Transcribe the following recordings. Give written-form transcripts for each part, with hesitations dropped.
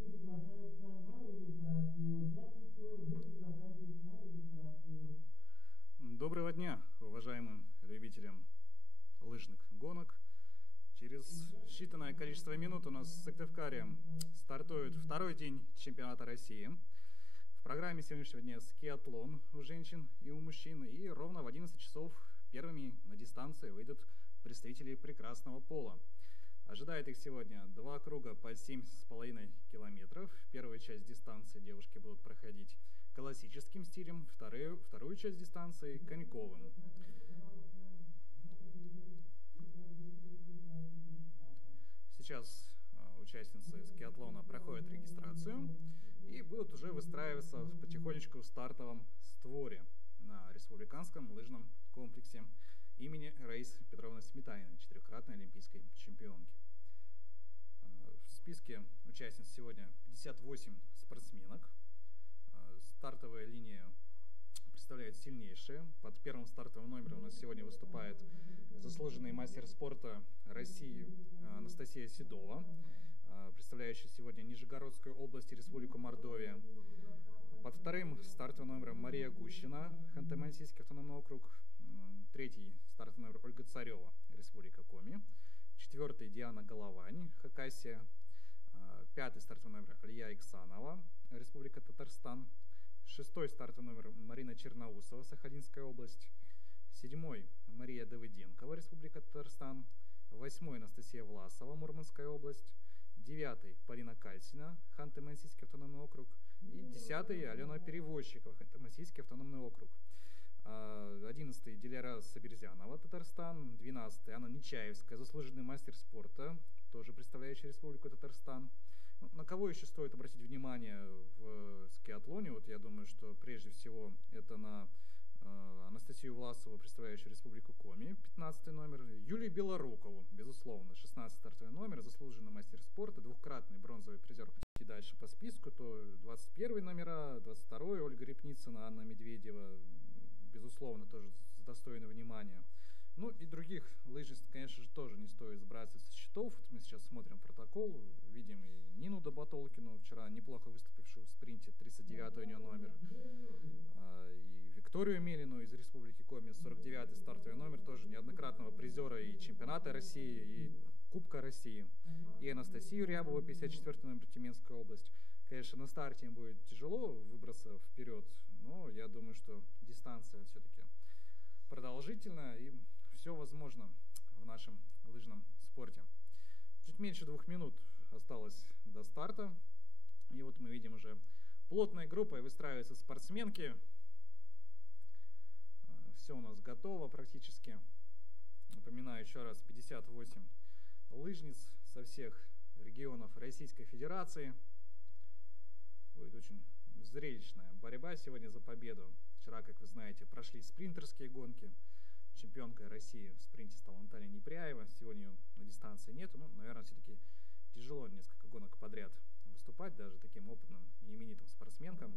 приглашаются на регистрацию. Участники, вы приглашаетесь на регистрацию. Доброго дня, уважаемым любителям лыжных гонок. Через считанное количество минут у нас в Сыктывкаре стартует второй день чемпионата России. В программе сегодняшнего дня скиатлон у женщин и у мужчин. И ровно в 11 часов первыми на дистанции выйдут представители прекрасного пола. Ожидает их сегодня 2 круга по 7,5 километров. Первую часть дистанции девушки будут проходить классическим стилем, вторую часть дистанции коньковым. Сейчас участницы скиатлона проходят регистрацию и будут уже выстраиваться потихонечку в стартовом створе на республиканском лыжном комплексе имени Раисы Петровны Сметаниной, четырехкратной олимпийской чемпионки. В списке участниц сегодня 58 спортсменок. Стартовая линия представляет сильнейшие. Под первым стартовым номером у нас сегодня выступает заслуженный мастер спорта России Анастасия Седова, представляющая сегодня Нижегородскую область и Республику Мордовия. Под вторым стартовым номером Мария Гущина, Ханты-Мансийский автономный округ. Третий стартовый номер Ольга Царева, Республика Коми. Четвертый Диана Головань, Хакасия. Пятый стартовый номер Алия Иксанова, Республика Татарстан. Шестой стартовый номер Марина Черноусова, Сахалинская область. Седьмой Мария Давыденкова, Республика Татарстан. Восьмой Анастасия Власова, Мурманская область. Девятый Полина Кальсина, Ханты-Мансийский автономный округ. И десятый Алена Перевозчикова, Ханты-Мансийский автономный округ. 11-й Диляра Сабирзянова, Татарстан. 12-й Анна Нечаевская, заслуженный мастер спорта, тоже представляющая Республику Татарстан. На кого еще стоит обратить внимание в скиатлоне? Вот я думаю, что прежде всего это на Анастасию Власову, представляющую Республику Коми, 15-й номер. Юлию Белорукову, безусловно, 16-й стартовый номер, заслуженный мастер спорта, двукратный бронзовый призер. И дальше по списку, то 21-й номера, 22-й Ольга Репницына, Анна Медведева, безусловно, тоже достойны внимания. Ну и других лыжниц, конечно же, тоже не стоит сбрасывать со счетов. Вот мы сейчас смотрим протокол, видим и Нину Добатолкину, вчера неплохо выступившую в спринте, 39-й у нее номер. И Викторию Мелину из Республики Коми, 49-й стартовый номер, тоже неоднократного призера и чемпионата России, и Кубка России. И Анастасию Рябову, 54-й номер, Тюменская область. Конечно, на старте им будет тяжело выбраться вперед, но я думаю, что дистанция все-таки продолжительная и все возможно в нашем лыжном спорте. Чуть меньше 2 минут осталось до старта. И вот мы видим уже плотной группой выстраиваются спортсменки. Все у нас готово практически. Напоминаю еще раз, 58 лыжниц со всех регионов Российской Федерации. Будет очень зрелищная борьба сегодня за победу. Вчера, как вы знаете, прошли спринтерские гонки. Чемпионкой России в спринте стала Наталья Непряева. Сегодня ее на дистанции нету. Ну, наверное, все-таки тяжело несколько гонок подряд выступать даже таким опытным и именитым спортсменкам.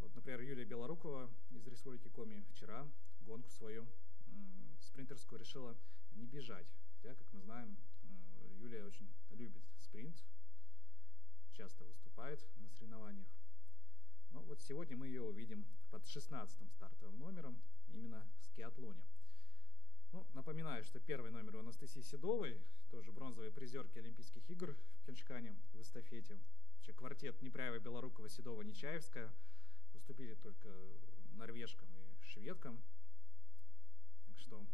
Вот, например, Юлия Белорукова из Республики Коми вчера гонку свою спринтерскую решила не бежать. Хотя, как мы знаем, Юлия очень любит спринт, часто выступает на соревнованиях. Но вот сегодня мы ее увидим под 16-м стартовым номером именно в скиатлоне. Ну, напоминаю, что первый номер у Анастасии Седовой, тоже бронзовой призерки Олимпийских игр в Пхенчхане в эстафете. Квартет Непряева, Белорукова, Седова, Нечаевская. Уступили только норвежкам и шведкам. Так что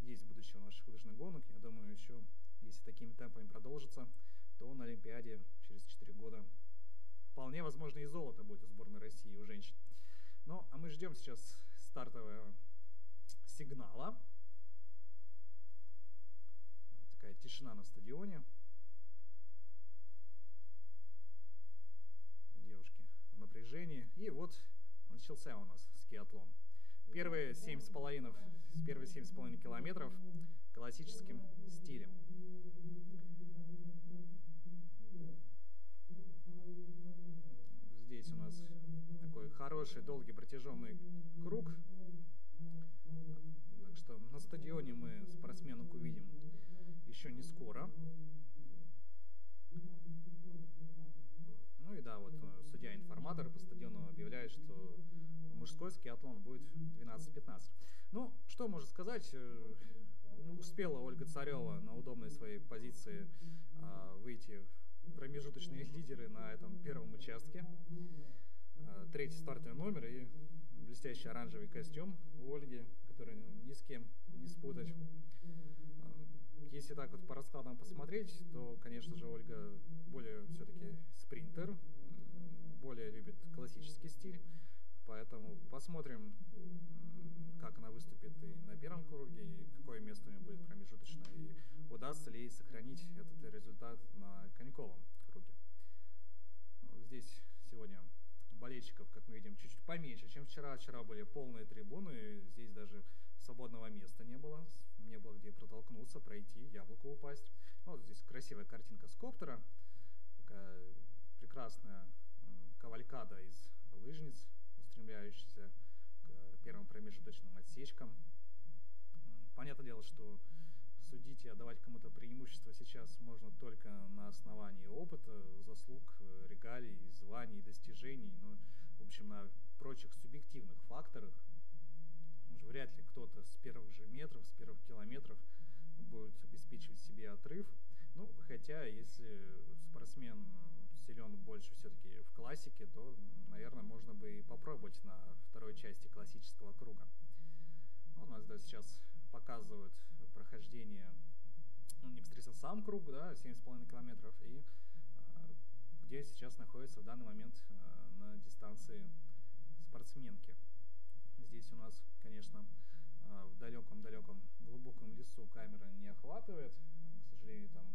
есть будущее у наших лыжных гонок. Я думаю, еще, если такими темпами продолжится, то на Олимпиаде через 4 года вполне возможно и золото будет у сборной России, у женщин. Ну, а мы ждем сейчас стартового сигнала. Вот такая тишина на стадионе. Девушки в напряжении. И вот начался у нас скиатлон. Первые 7,5 километров в классическом стиле. Здесь у нас такой хороший, долгий, протяженный круг. Так что на стадионе мы спортсменок увидим еще не скоро. мужской скиатлон будет в 12:15. Ну, что можно сказать? Успела Ольга Царева на удобной своей позиции выйти в промежуточные лидеры на этом первом участке. Третий стартовый номер и блестящий оранжевый костюм у Ольги, который ни с кем не спутать. Если так вот по раскладам посмотреть, то, конечно же, Ольга более все-таки спринтер, более любит классический стиль, поэтому посмотрим, как она выступит и на первом круге, и какое место у нее будет промежуточное, и удастся ли ей сохранить этот результат на коньковом круге. Здесь сегодня болельщиков, как мы видим, чуть-чуть поменьше, чем вчера. Вчера были полные трибуны, здесь даже свободного места не было где протолкнуться, пройти, яблоку упасть. Вот здесь красивая картинка с коптера, такая прекрасная кавалькада из лыжниц, устремляющаяся к первым промежуточным отсечкам. Понятное дело, что судить и отдавать кому-то преимущество сейчас можно только на основании опыта, заслуг, регалий, званий, достижений, но, в общем, на прочих субъективных факторах. Вряд ли кто-то с первых же метров, с первых километров будет обеспечивать себе отрыв. Ну, хотя, если спортсмен силен больше все-таки в классике, то, наверное, можно бы и попробовать на второй части классического круга. У нас сейчас показывают прохождение, непосредственно сам круг, да, 7,5 километров, и где сейчас находится в данный момент на дистанции спортсменки. Здесь у нас, конечно, в далеком-далеком глубоком лесу камера не охватывает. К сожалению, там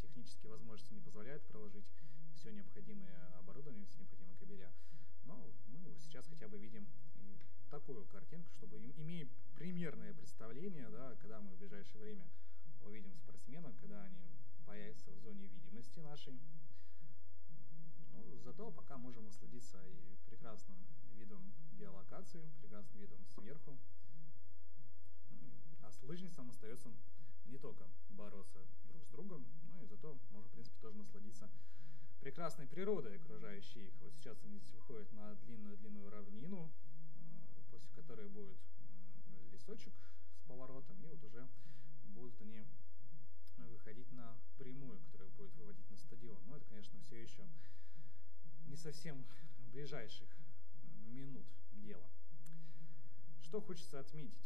технические возможности не позволяют проложить все необходимое оборудование, все необходимые кабеля. Но мы сейчас хотя бы видим и такую картинку, чтобы имея примерное представление, да, когда мы в ближайшее время увидим спортсменов, когда они появятся в зоне видимости нашей. Ну, зато пока можем насладиться и прекрасным видом геолокации, прекрасным видом сверху. А с лыжницам остается не только бороться друг с другом, но и зато можно, в принципе, тоже насладиться прекрасной природой, окружающей их. Вот сейчас они здесь выходят на длинную равнину, после которой будет лесочек с поворотом, и вот уже будут они выходить на прямую, которая будет выводить на стадион. Но это, конечно, все еще не совсем ближайших минут дело. Что хочется отметить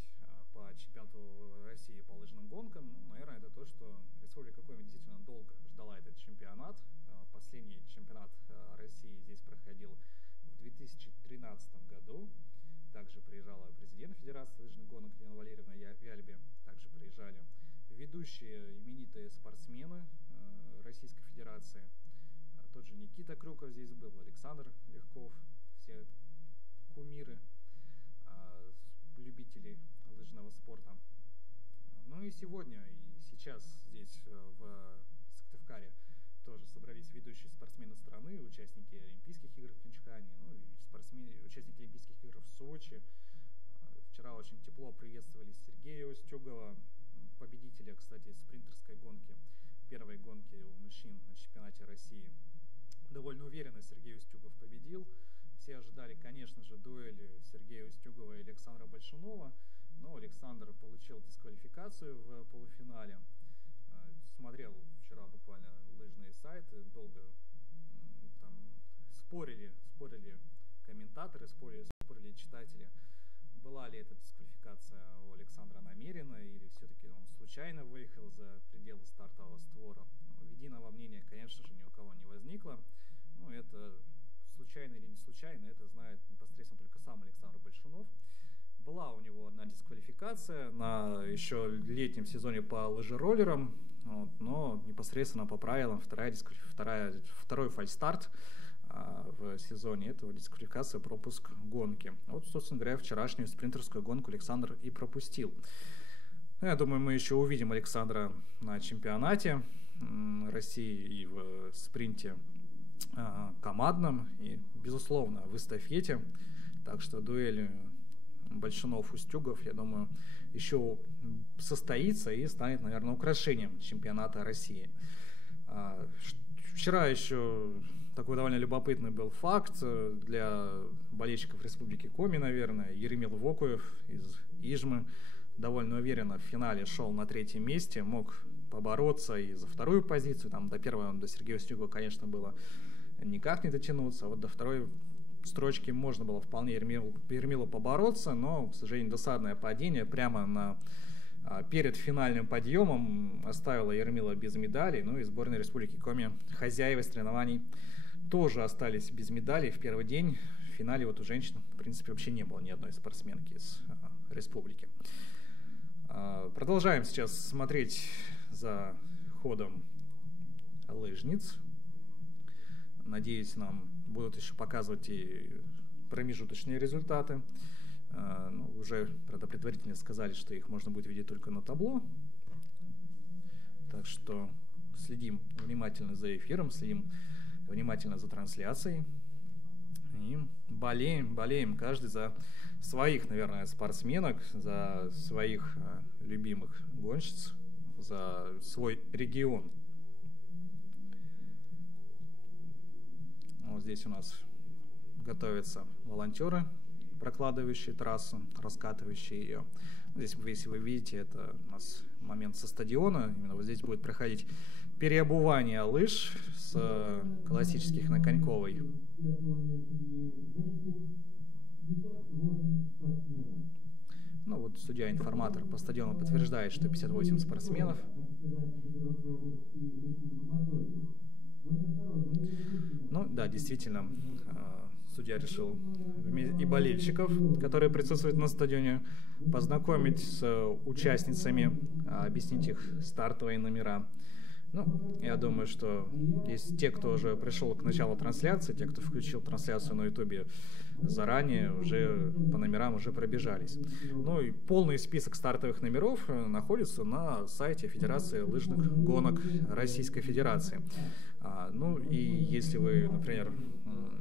по чемпионату России по лыжным гонкам? Ну, наверное, это то, что Республика Коми действительно долго ждала этот чемпионат. Последний чемпионат России здесь проходил в 2013 году. Также приезжала президент Федерации лыжных гонок Елена Валерьевна Вяльбе. Также приезжали ведущие именитые спортсмены Российской Федерации. Тот же Никита Крюков здесь был, Александр Легков, все кумиры любителей лыжного спорта. Ну и сегодня, и сейчас здесь в Сыктывкаре тоже собрались ведущие спортсмены страны, участники Олимпийских игр в Пхенчхане, ну и участники Олимпийских игр в Сочи. Вчера очень тепло приветствовали Сергея Устюгова, победителя, кстати, спринтерской гонки, первой гонки у мужчин на чемпионате России. Довольно уверенно Сергей Устюгов победил. Все ожидали, конечно же, дуэли Сергея Устюгова и Александра Большунова, но Александр получил дисквалификацию в полуфинале. Смотрел вчера буквально лыжные сайты, долго там спорили комментаторы, спорили читатели, была ли эта дисквалификация у Александра намеренно или все-таки он случайно выехал за пределы стартового створа. Единого мнения, конечно же, ни у кого не возникло. Ну, это случайно или не случайно, это знает непосредственно только сам Александр Большунов. Была у него одна дисквалификация на еще летнем сезоне по лыжероллерам, вот, но непосредственно по правилам второй фальстарт в сезоне этого дисквалификация, пропуск гонки. Вот, собственно говоря, вчерашнюю спринтерскую гонку Александр и пропустил. Я думаю, мы еще увидим Александра на чемпионате России и в спринте командном, и, безусловно, в эстафете. Так что дуэль Большунов-Устюгов, я думаю, еще состоится и станет, наверное, украшением чемпионата России. Вчера еще такой довольно любопытный был факт для болельщиков Республики Коми, наверное. Еремил Вокуев из Ижмы довольно уверенно в финале шел на 3-м месте, мог побороться и за 2-ю позицию. Там до 1-й, до Сергея Устюгова, конечно, было никак не дотянуться. А вот до 2-й строчки можно было вполне Еремилу побороться, но, к сожалению, досадное падение прямо перед финальным подъемом оставило Еремила без медалей. Ну и сборная Республики Коми, хозяева соревнований, тоже остались без медалей в первый день. В финале вот у женщин, в принципе, вообще не было ни одной спортсменки из республики. Продолжаем сейчас смотреть за ходом лыжниц. Надеюсь, нам будут еще показывать и промежуточные результаты. Уже, правда, предварительно сказали, что их можно будет видеть только на табло. Так что следим внимательно за эфиром, следим внимательно за трансляцией. И болеем каждый за своих, наверное, спортсменок, за своих любимых гонщиц, за свой регион. Вот здесь у нас готовятся волонтеры, прокладывающие трассу, раскатывающие ее. Здесь, если вы видите, это у нас момент со стадиона. Именно вот здесь будет проходить переобувание лыж с классических на коньковой. Ну вот судья-информатор по стадиону подтверждает, что 58 спортсменов. Ну да, действительно, судья решил и болельщиков, которые присутствуют на стадионе, познакомить с участницами, объяснить их стартовые номера. Ну, я думаю, что есть те, кто уже пришел к началу трансляции, те, кто включил трансляцию на Ютубе заранее, уже по номерам уже пробежались. Ну и полный список стартовых номеров находится на сайте Федерации лыжных гонок Российской Федерации. Ну и если вы, например,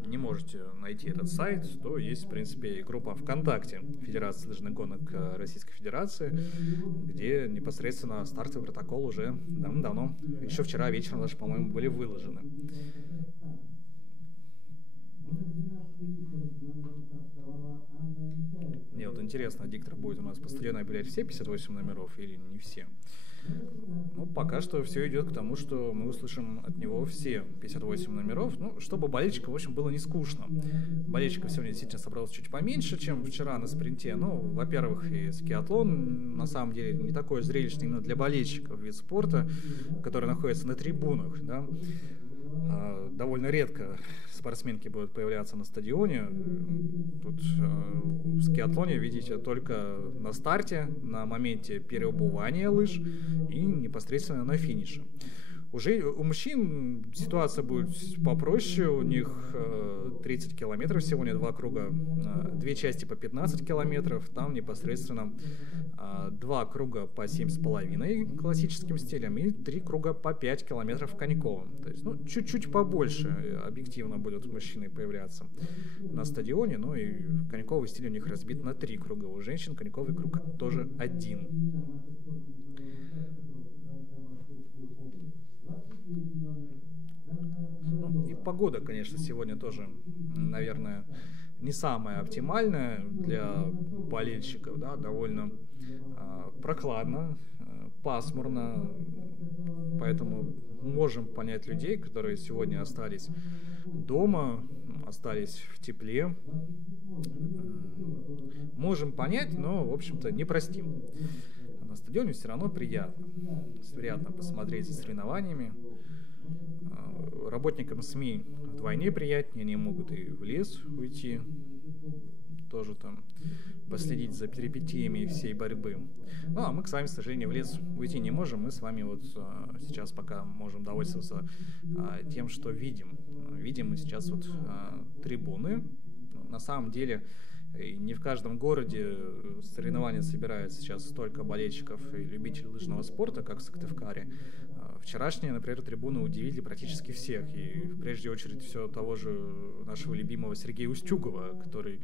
не можете найти этот сайт, то есть, в принципе, и группа ВКонтакте Федерации лыжных гонок Российской Федерации, где непосредственно стартовый протокол уже давно, еще вчера вечером даже, по-моему, были выложены. Мне вот интересно, диктор будет у нас по стадиону объявлять все 58 номеров или не все? Ну, пока что все идет к тому, что мы услышим от него все 58 номеров, ну, чтобы болельщикам, в общем, было не скучно. Болельщиков сегодня действительно собралось чуть поменьше, чем вчера на спринте. Ну, во-первых, и скиатлон, на самом деле, не такой зрелищный именно для болельщиков вид спорта, который находится на трибунах, да. Довольно редко спортсменки будут появляться на стадионе. Тут в скиатлоне видите только на старте, на моменте переобувания лыж и непосредственно на финише. Уже у мужчин ситуация будет попроще, у них 30 километров сегодня, 2 круга, 2 части по 15 километров, там непосредственно 2 круга по 7,5 классическим стилям и 3 круга по 5 километров коньковым. То есть, ну, чуть-чуть побольше объективно будут мужчины появляться на стадионе, ну и коньковый стиль у них разбит на 3 круга, у женщин коньковый круг тоже 1. Ну, и погода, конечно, сегодня тоже, наверное, не самая оптимальная для болельщиков, да, довольно прохладно, пасмурно, поэтому можем понять людей, которые сегодня остались дома, остались в тепле. Можем понять, но, в общем-то, не простим. На стадионе все равно приятно. Приятно посмотреть за соревнованиями. Работникам СМИ вдвойне приятнее, они могут и в лес уйти, тоже там последить за перипетиями всей борьбы. Ну, а мы с вами, к сожалению, в лес уйти не можем. Мы с вами вот сейчас пока можем довольствоваться тем, что видим. Видим мы сейчас вот трибуны. На самом деле, и не в каждом городе соревнования собирают сейчас столько болельщиков и любителей лыжного спорта, как в Сыктывкаре. Вчерашние, например, трибуны удивили практически всех. И в прежде очередь все того же нашего любимого Сергея Устюгова, который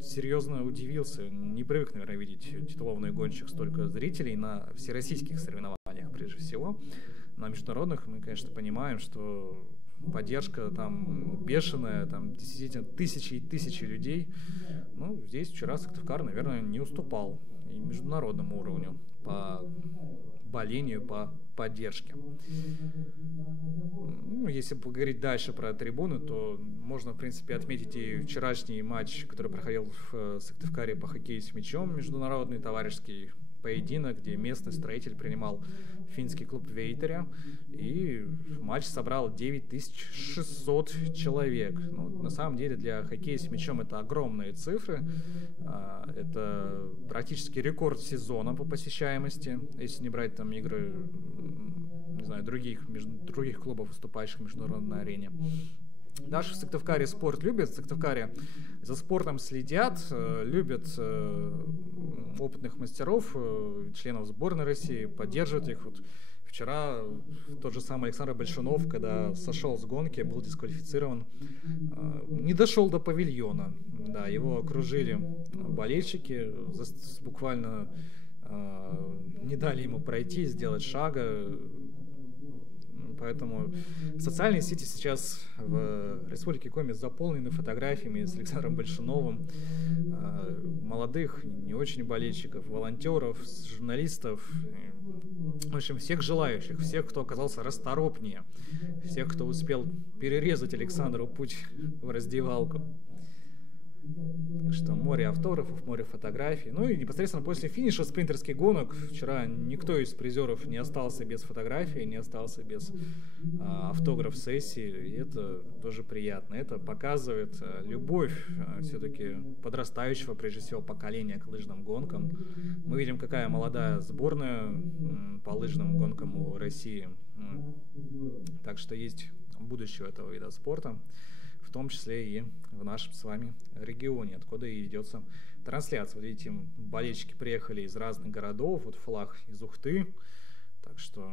серьезно удивился. Не привык, наверное, видеть титулованных гонщик столько зрителей на всероссийских соревнованиях, прежде всего. На международных мы, конечно, понимаем, что поддержка там бешеная, там действительно тысячи и тысячи людей. Ну, здесь вчера Сыктывкар, наверное, не уступал и международному уровню по болению, по поддержке. Ну, если поговорить дальше про трибуны, то можно, в принципе, отметить и вчерашний матч, который проходил в Сыктывкаре по хоккею с мячом, международный товарищеский поединок, где местный строитель принимал финский клуб Вейтеря, и матч собрал 9600 человек. Ну, на самом деле для хоккея с мячом это огромные цифры, это практически рекорд сезона по посещаемости, если не брать там игры, не знаю, других клубов, выступающих в международной арене. Даже в Сыктывкаре спорт любят, в Сыктывкаре за спортом следят, любят опытных мастеров, членов сборной России, поддерживают их. Вот вчера тот же самый Александр Большунов, когда сошел с гонки, был дисквалифицирован, не дошел до павильона. Да, его окружили болельщики, буквально не дали ему пройти, сделать шага. Поэтому социальные сети сейчас в Республике Коми заполнены фотографиями с Александром Большуновым, молодых, не очень болельщиков, волонтеров, журналистов, в общем, всех желающих, всех, кто оказался расторопнее, всех, кто успел перерезать Александру путь в раздевалку. Так что море автографов, море фотографий. Ну и непосредственно после финиша спринтерских гонок вчера никто из призеров не остался без фотографии, не остался без автограф-сессии. И это тоже приятно. Это показывает любовь все-таки подрастающего, прежде всего, поколения к лыжным гонкам. Мы видим, какая молодая сборная по лыжным гонкам у России. Так что есть будущее у этого вида спорта, в том числе и в нашем с вами регионе, откуда и ведется трансляция. Вот видите, болельщики приехали из разных городов, вот флаг из Ухты, так что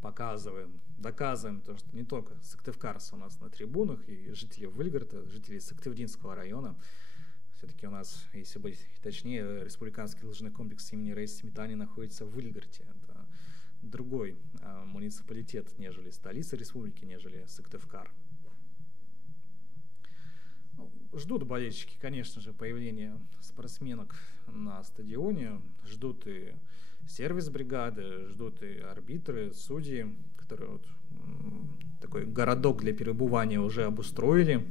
показываем, доказываем то, что не только сыктывкарцы у нас на трибунах, и жители Выльгорода, жители Сыктывдинского района. Все-таки у нас, если быть точнее, республиканский лыжный комплекс имени Раисы Сметаны находится в Выльгороде. Это другой муниципалитет, нежели столица республики, нежели Сыктывкар. Ждут болельщики, конечно же, появления спортсменок на стадионе, ждут и сервис-бригады, ждут и арбитры, судьи, которые вот, такой городок для перебывания уже обустроили,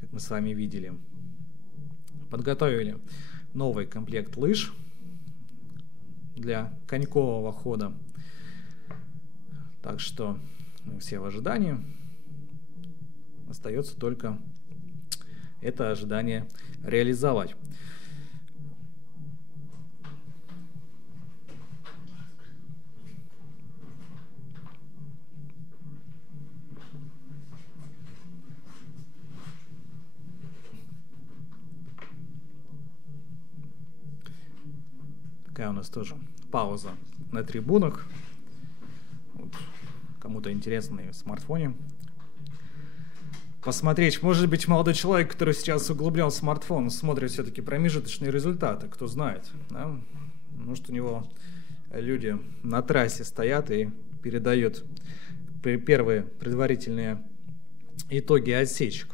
как мы с вами видели. Подготовили новый комплект лыж для конькового хода. Так что мы все в ожидании. Остается только это ожидание реализовать. Такая у нас тоже пауза на трибунах. Вот. Кому-то интересно на смартфоне посмотреть. Может быть, молодой человек, который сейчас углублял смартфон, смотрит все-таки промежуточные результаты, кто знает. Да? Может, у него люди на трассе стоят и передают первые предварительные итоги отсечек.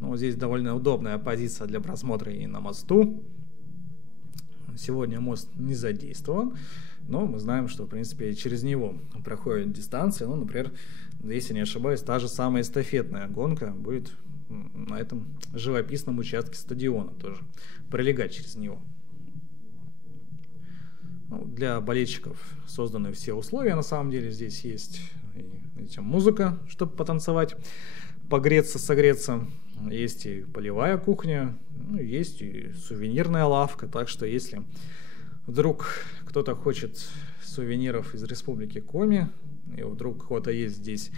Ну, здесь довольно удобная позиция для просмотра и на мосту. Сегодня мост не задействован, но мы знаем, что, в принципе, через него проходит дистанция. Ну, например, если не ошибаюсь, та же самая эстафетная гонка будет на этом живописном участке стадиона тоже пролегать через него. Ну, для болельщиков созданы все условия, на самом деле. Здесь есть и музыка, чтобы потанцевать, погреться, согреться. Есть и полевая кухня, ну, есть и сувенирная лавка. Так что если вдруг кто-то хочет сувениров из Республики Коми, и вдруг у кого-то есть здесь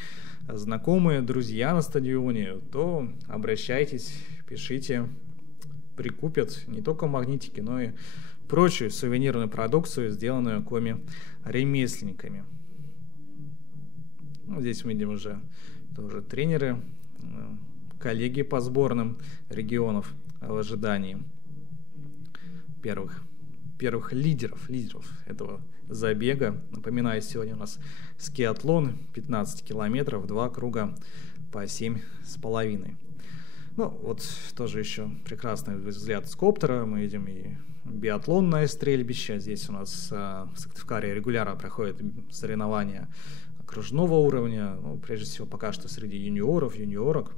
знакомые, друзья на стадионе, то обращайтесь, пишите, прикупят не только магнитики, но и прочую сувенирную продукцию, сделанную коми-ремесленниками. Ну, здесь мы видим уже тоже тренеры, коллеги по сборным регионов в ожидании первых первых лидеров этого забега. Напоминаю, сегодня у нас скиатлон, 15 километров, 2 круга по 7,5. Ну, вот тоже еще прекрасный взгляд с коптера. Мы видим и биатлонное стрельбище. Здесь у нас в Сыктывкаре регулярно проходят соревнования окружного уровня. Ну, прежде всего, пока что среди юниоров, юниорок.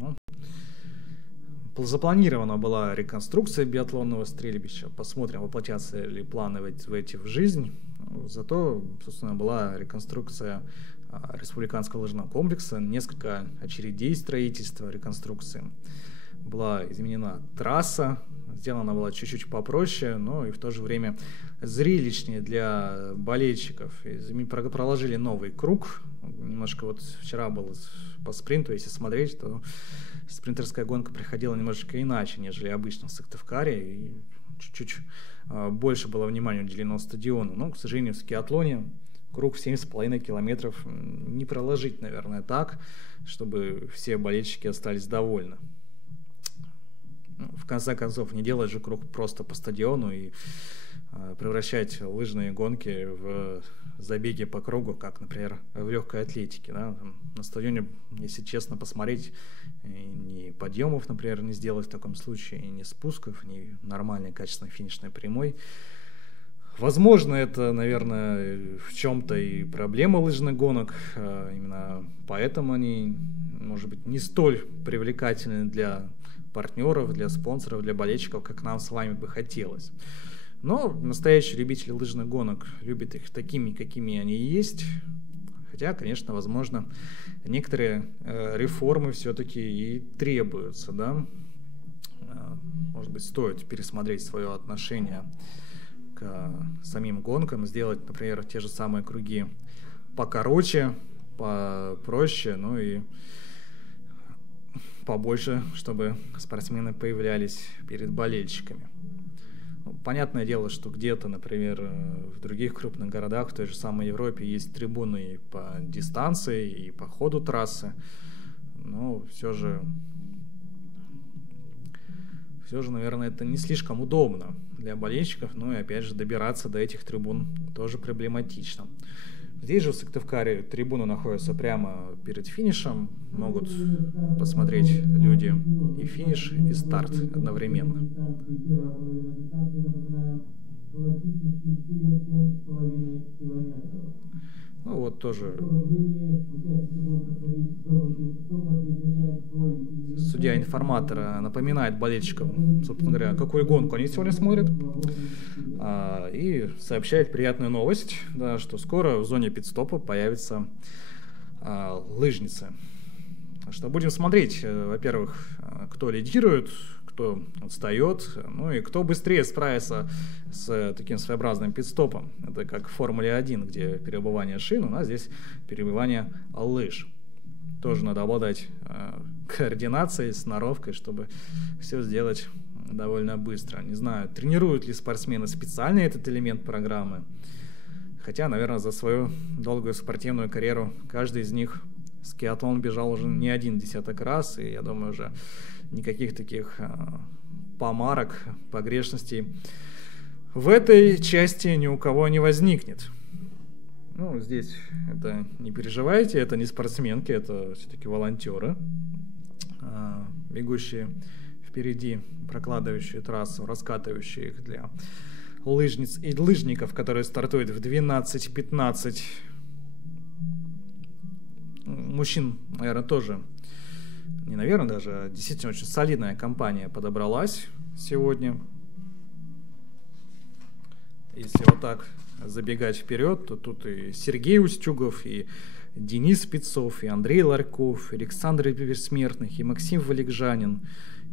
Ну, запланирована была реконструкция биатлонного стрельбища. Посмотрим, воплотятся ли планы в жизнь. Зато, собственно, была реконструкция республиканского лыжного комплекса, несколько очередей строительства, реконструкции. Была изменена трасса, сделана была чуть-чуть попроще, но и в то же время зрелищнее для болельщиков. Проложили новый круг. Немножко вот вчера был по спринту, если смотреть, то спринтерская гонка проходила немножечко иначе, нежели обычно в Сыктывкаре, и чуть-чуть больше было внимания уделено стадиону. Но, к сожалению, в скиатлоне круг в 7,5 километров не проложить, наверное, так, чтобы все болельщики остались довольны. В конце концов, не делать же круг просто по стадиону и превращать лыжные гонки в забеги по кругу, как, например, в легкой атлетике. Да? На стадионе, если честно посмотреть, ни подъемов, например, не сделать в таком случае, ни спусков, ни нормальной качественной финишной прямой. Возможно, это, наверное, в чем-то и проблема лыжных гонок. Именно поэтому они, может быть, не столь привлекательны для партнеров, для спонсоров, для болельщиков, как нам с вами бы хотелось. Но настоящие любители лыжных гонок любят их такими, какими они есть. Хотя, конечно, возможно, некоторые реформы все-таки и требуются. Да? Может быть, стоит пересмотреть свое отношение к самим гонкам, сделать, например, те же самые круги покороче, попроще, ну и побольше, чтобы спортсмены появлялись перед болельщиками. Ну, понятное дело, что где-то, например, в других крупных городах, в той же самой Европе, есть трибуны и по дистанции, и по ходу трассы, но все же, наверное, это не слишком удобно для болельщиков, ну и опять же добираться до этих трибун тоже проблематично. Здесь же в Сыктывкаре трибуны находятся прямо перед финишем, могут посмотреть люди и финиш, и старт одновременно. Ну вот тоже судья информатора напоминает болельщикам, собственно говоря, какую гонку они сегодня смотрят, и сообщает приятную новость, да, что скоро в зоне пит-стопа появятся лыжницы. Что будем смотреть, во-первых, кто лидирует, кто отстает, ну и кто быстрее справится с таким своеобразным пит-стопом. Это как в Формуле 1, где перебывание шин, у нас здесь перебывание лыж. Тоже надо обладать координацией, сноровкой, чтобы все сделать довольно быстро. Не знаю, тренируют ли спортсмены специально этот элемент программы. Хотя, наверное, за свою долгую спортивную карьеру каждый из них скиатлон бежал уже не один десяток раз, и я думаю, уже никаких таких помарок, погрешностей в этой части ни у кого не возникнет. Ну, здесь это не переживайте, это не спортсменки, это все-таки волонтеры, бегущие впереди, прокладывающие трассу, раскатывающие их для лыжниц и лыжников, которые стартуют в 12:15. Мужчин, наверное, тоже, не наверное даже, а действительно очень солидная компания подобралась сегодня. Если вот так забегать вперед, то тут и Сергей Устюгов, и Денис Спецов, и Андрей Ларьков, и Александр Бессмертных, и Максим Валикжанин,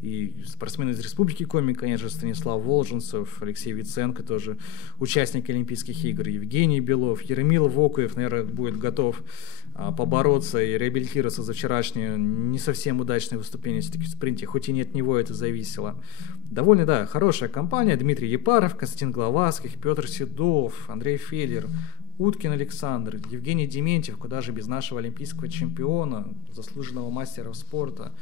и спортсмены из Республики Коми, конечно, Станислав Волженцев, Алексей Виценко, тоже участник Олимпийских игр, Евгений Белов, Еремил Вокуев, наверное, будет готов побороться и реабилитироваться за вчерашнее не совсем удачное выступление в спринте, хоть и не от него это зависело. Довольно, да, хорошая компания. Дмитрий Епаров, Константин Гловацких, Петр Седов, Андрей Феллер, Уткин Александр, Евгений Дементьев, куда же без нашего олимпийского чемпиона, заслуженного мастера спорта,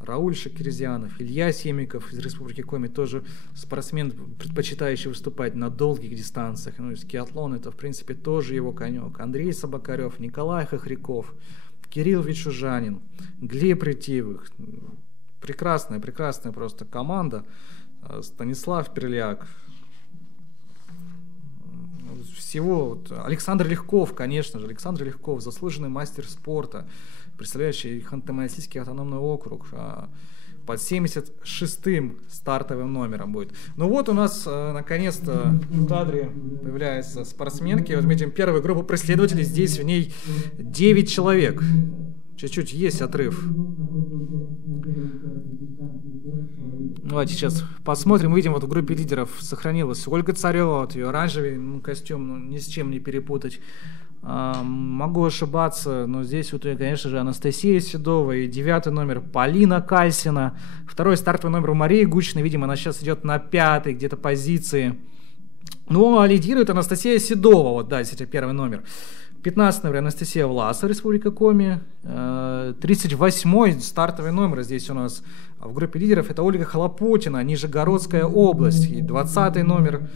Рауль Шакирзянов, Илья Семиков из Республики Коми, тоже спортсмен, предпочитающий выступать на долгих дистанциях. Ну, скиатлон — это, в принципе, тоже его конек. Андрей Собакарев, Николай Хохряков, Кирилл Вичужанин, Глеб Ретивых. Прекрасная просто команда. Станислав Перляк. Всего вот. Александр Легков, конечно же. Александр Легков, заслуженный мастер спорта, представляющий Ханты-Мансийский автономный округ, под 76-м стартовым номером будет. Ну вот у нас наконец-то в кадре появляются спортсменки. Вот мы видим первую группу преследователей. Здесь в ней 9 человек. Чуть-чуть есть отрыв. Давайте сейчас посмотрим. Видим, вот в группе лидеров сохранилась Ольга Царева. Вот ее оранжевый костюм, ни с чем не перепутать. Могу ошибаться, но здесь вот, конечно же, Анастасия Седова и 9-й номер Полина Кальсина. Второй стартовый номер у Марии Гучиной. Видимо, она сейчас идет на 5-й где-то позиции. Ну, а лидирует Анастасия Седова. Вот, да, здесь первый номер. 15 номер Анастасия Власа, Республика Коми. 38-й стартовый номер здесь у нас в группе лидеров — это Ольга Хлопотина, Нижегородская область. И 20-й номер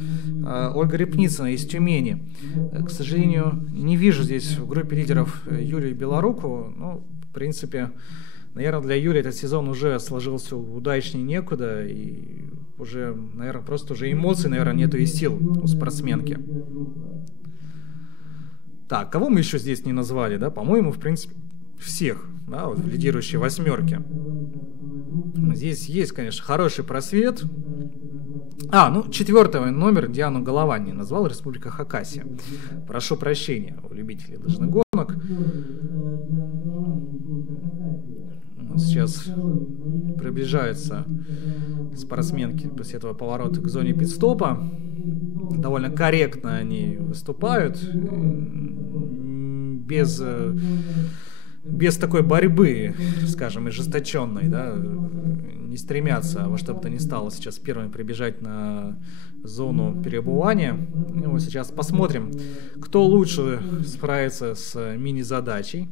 Ольга Репницына из Тюмени. К сожалению, не вижу здесь в группе лидеров Юлию Белорукову. Ну, в принципе, наверное, для Юли этот сезон уже сложился удачнее некуда. И уже, наверное, просто уже эмоций, наверное, нету и сил у спортсменки. Так, кого мы еще здесь не назвали, да? По-моему, в принципе, всех, да, вот в лидирующей восьмерке. Здесь есть, конечно, хороший просвет. Ну, 4-й номер Диану Головань не назвал, Республика Хакасия. Прошу прощения у любителей лыжных гонок. Сейчас приближаются спортсменки после этого поворота к зоне пит-стопа. Довольно корректно они выступают, без такой борьбы, скажем, ожесточенной, да, не стремятся во что бы то ни стало сейчас первыми прибежать на зону переобувания. Ну, сейчас посмотрим, кто лучше справится с мини-задачей.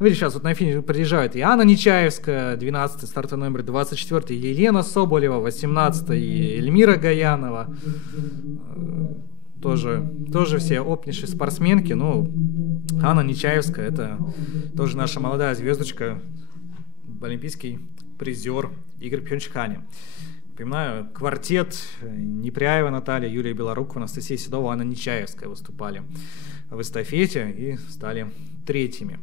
Видите, сейчас вот на финише приезжают и Анна Нечаевская, 12-й стартовый номер, 24-й Елена Соболева, 18-й Эльмира Гаянова. Тоже все опытнейшие спортсменки. Ну, Анна Нечаевская — это тоже наша молодая звездочка, олимпийский призер игр в Пхенчхане. Напоминаю, квартет Непряева Наталья, Юлия Белорукова, Анастасия Седова, Анна Нечаевская выступали в эстафете и стали третьими.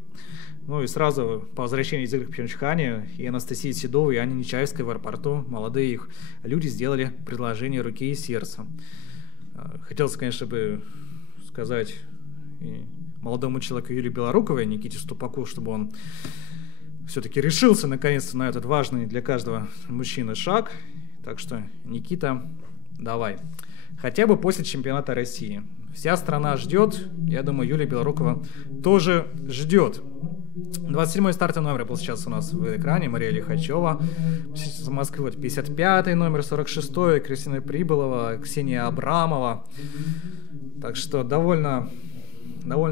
Ну и сразу по возвращении из игр в Пхенчхане и Анастасии Седовой, и Анне Нечаевской в аэропорту молодые их люди сделали предложение руки и сердца. Хотелось, конечно, бы сказать и молодому человеку Юлии Белоруковой, Никите Ступаку, чтобы он все-таки решился наконец-то на этот важный для каждого мужчины шаг. Так что, Никита, давай. Хотя бы после чемпионата России. Вся страна ждет. Я думаю, Юлия Белорукова тоже ждет. 27-й стартовый номер был сейчас у нас в экране. Мария Лихачева. Из Москвы вот 55-й номер, 46-й Кристина Прибылова, Ксения Абрамова. Так что довольно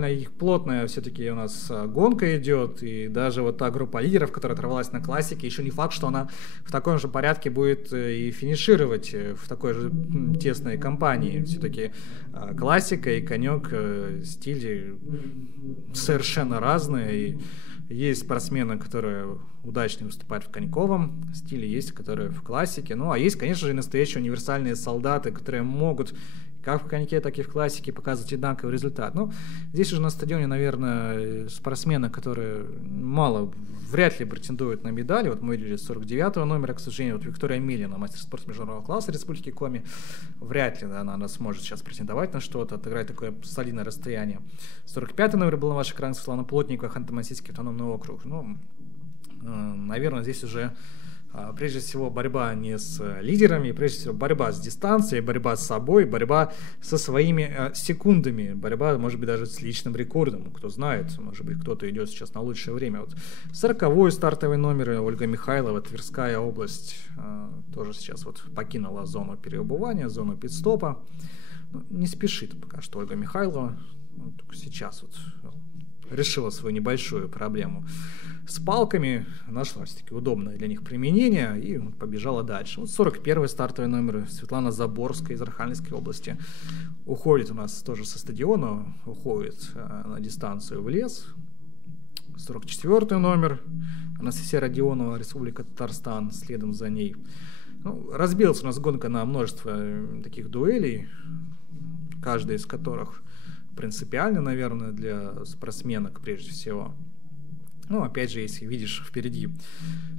их плотная все-таки у нас гонка идет, и даже вот та группа лидеров, которая оторвалась на классике, еще не факт, что она в таком же порядке будет и финишировать в такой же тесной компании. Все-таки классика и конек, стили совершенно разные, и есть спортсмены, которые удачно выступают в коньковом стиле, есть, которые в классике, ну а есть, конечно же, настоящие универсальные солдаты, которые могут как в коньке, так и в классике показывать одинаковый результат. Ну, здесь уже на стадионе, наверное, спортсмены, которые вряд ли претендуют на медали. Вот мы видели 49-го номера, к сожалению, вот Виктория Милина, мастер спорта международного класса Республики Коми, вряд ли она сможет сейчас претендовать на что-то, отыграть такое солидное расстояние. 45-й номер был на ваших экранах Светлана Плотникова, Ханты-Мансийский автономный округ. Ну, наверное, здесь уже прежде всего борьба не с лидерами, прежде всего борьба с дистанцией, борьба с собой, борьба со своими секундами, борьба, может быть, даже с личным рекордом. Кто знает, может быть, кто-то идет сейчас на лучшее время. Вот 40-й стартовый номер Ольга Михайлова, Тверская область, тоже сейчас вот покинула зону переобувания, зону пит-стопа. Не спешит пока что Ольга Михайлова, только сейчас вот решила свою небольшую проблему с палками, нашла все-таки удобное для них применение и побежала дальше. Вот 41-й стартовый номер, Светлана Заборская из Архангельской области. Уходит у нас тоже со стадиона, уходит на дистанцию в лес. 44-й номер, Анастасия Родионова, Республика Татарстан, следом за ней. Ну, разбилась у нас гонка на множество таких дуэлей, каждая из которых принципиально, наверное, для спортсменок прежде всего. Ну, опять же, если видишь впереди